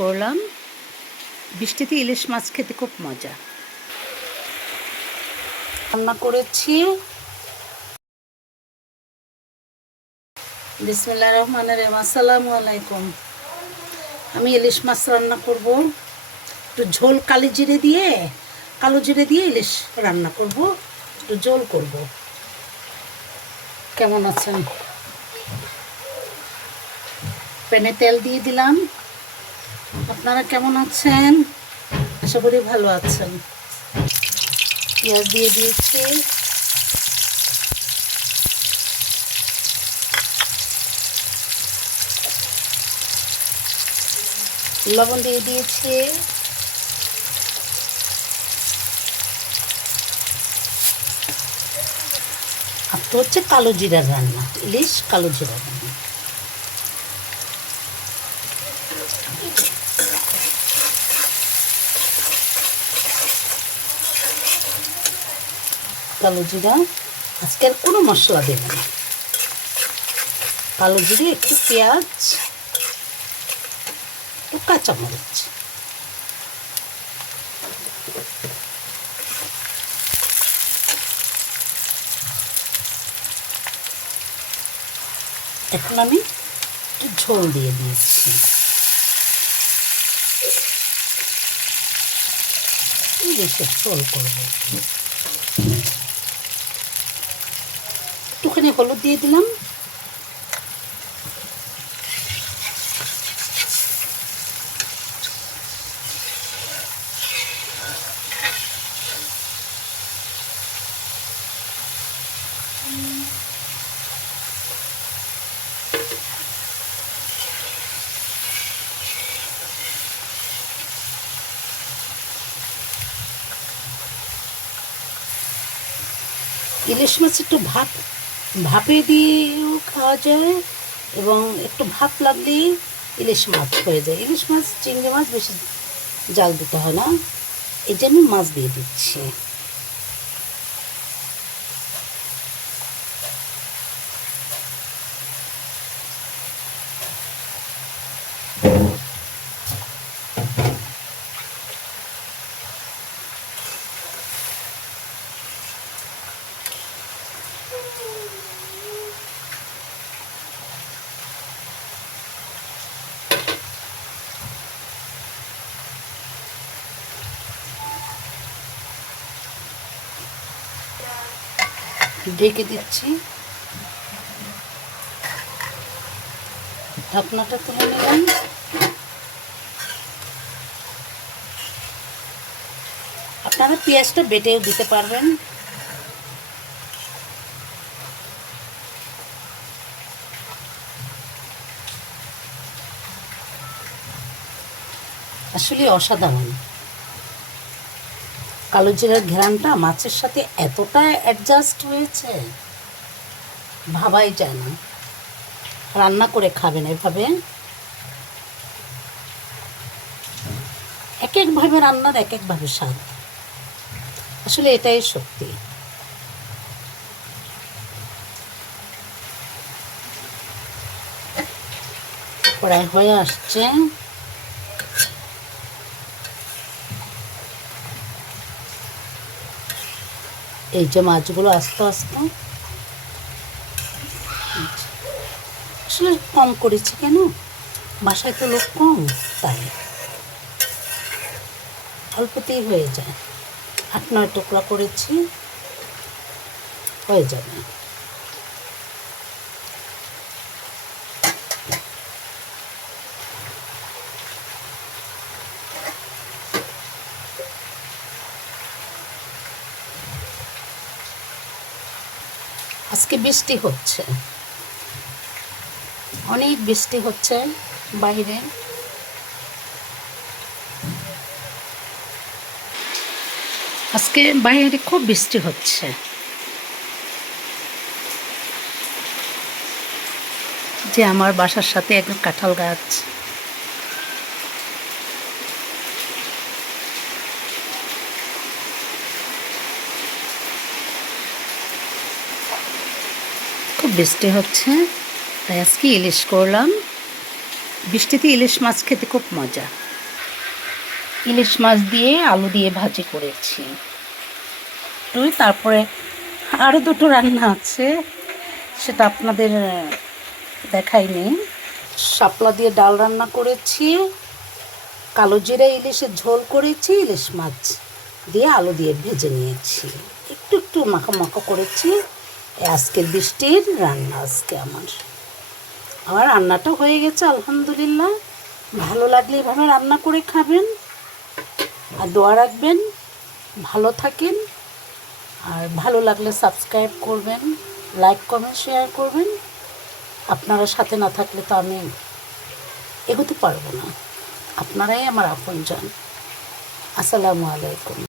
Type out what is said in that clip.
করলাম। বৃষ্টিতে ইলিশ মাছ খেতে খুব মজা। রান্না করেছি। বিসমিল্লা রহমান রহিম। আসসালামু আলাইকুম। আমি ইলিশ মাছ রান্না করব। একটু ঝোল কালি জিরে দিয়ে, কালো জিরে দিয়ে ইলিশ রান্না করব। একটু ঝোল করব। কেমন আছেন? প্যানে তেল দিয়ে দিলাম। আপনারা কেমন আছেন? আশা করি ভালো আছেন। পেঁয়াজ দিয়ে দিয়েছি। লবণ দিয়ে দিয়েছি। আর তো হচ্ছে কালো জিরার রান্না, ইলিশ কালো জিরা রান্না। কালো জিরা আজকে আর কোনো মশলা দেব না। কালো জিরে একটু পেঁয়াজ একটু কাঁচামরিচ। এখন আমি একটু ঝোল দিয়ে দিয়েছি। ঝোল করব। একটুখানি হলুদ দিয়ে দিলাম। ইলিশ মাছ একটু ভাপ ভাপে দিয়েও খাওয়া যায় এবং একটু ভাপ লাগলেই ইলিশ মাছ হয়ে যায়। ইলিশ মাছ, চিংড়ি মাছ বেশি জাল দিতে হয় না। এই জন্য মাছ দিয়ে দিচ্ছি। ঢেকে দিচ্ছি। ঢাকনাটা তুলে নিলাম। আপনারা পেঁয়াজটা বেটেও দিতে পারবেন। আসলে অসাধারণ। কালো জিরার ঘেরানটা মাছের সাথে এতটা অ্যাডজাস্ট হয়েছে। ভাবাই যায় না। রান্না করে খাবেন এভাবে। এক একভাবে রান্নার এক একভাবে স্বাদ। আসলে এটাই সত্যি। প্রায় হয়ে আসছে। এই যে মাছগুলো আস্তে আস্তে। আসলে কম করেছি কেন? বাসায় তো লোক কম, তাই। অল্পতেই হয়ে যায়। আট, নয় টুকরা করেছি, হয়ে যাবে। আজকে বৃষ্টি হচ্ছে। অনেক বৃষ্টি হচ্ছে বাইরে। আজকে বাইরে খুব বৃষ্টি হচ্ছে। যে আমার বাসার সাথে একদম কাঁঠাল গাছ বৃষ্টি হচ্ছে, তাই আজকে ইলিশ করলাম। বৃষ্টিতে ইলিশ মাছ খেতে খুব মজা। ইলিশ মাছ দিয়ে আলু দিয়ে ভাজি করেছি। তুই তারপরে আরও দুটো রান্না আছে, সেটা আপনাদের দেখাইনি। শাপলা দিয়ে ডাল রান্না করেছি, কালো জিরা ইলিশের ঝোল করেছি, ইলিশ মাছ দিয়ে আলু দিয়ে ভেজে নিয়েছি। একটু একটু মাখা মাখা করেছি। আজকের বৃষ্টির রান্না আজকে আমার। আমার রান্নাটা হয়ে গেছে, আলহামদুলিল্লাহ। ভালো লাগলে এভাবে রান্না করে খাবেন, আর দোয়া রাখবেন, ভালো থাকেন, আর ভালো লাগলে সাবস্ক্রাইব করবেন, লাইক, কমেন্ট, শেয়ার করবেন। আপনারা সাথে না থাকলে তো আমি এগোতে পারব না। আপনারাই আমার আপনজন। আসসালামু আলাইকুম।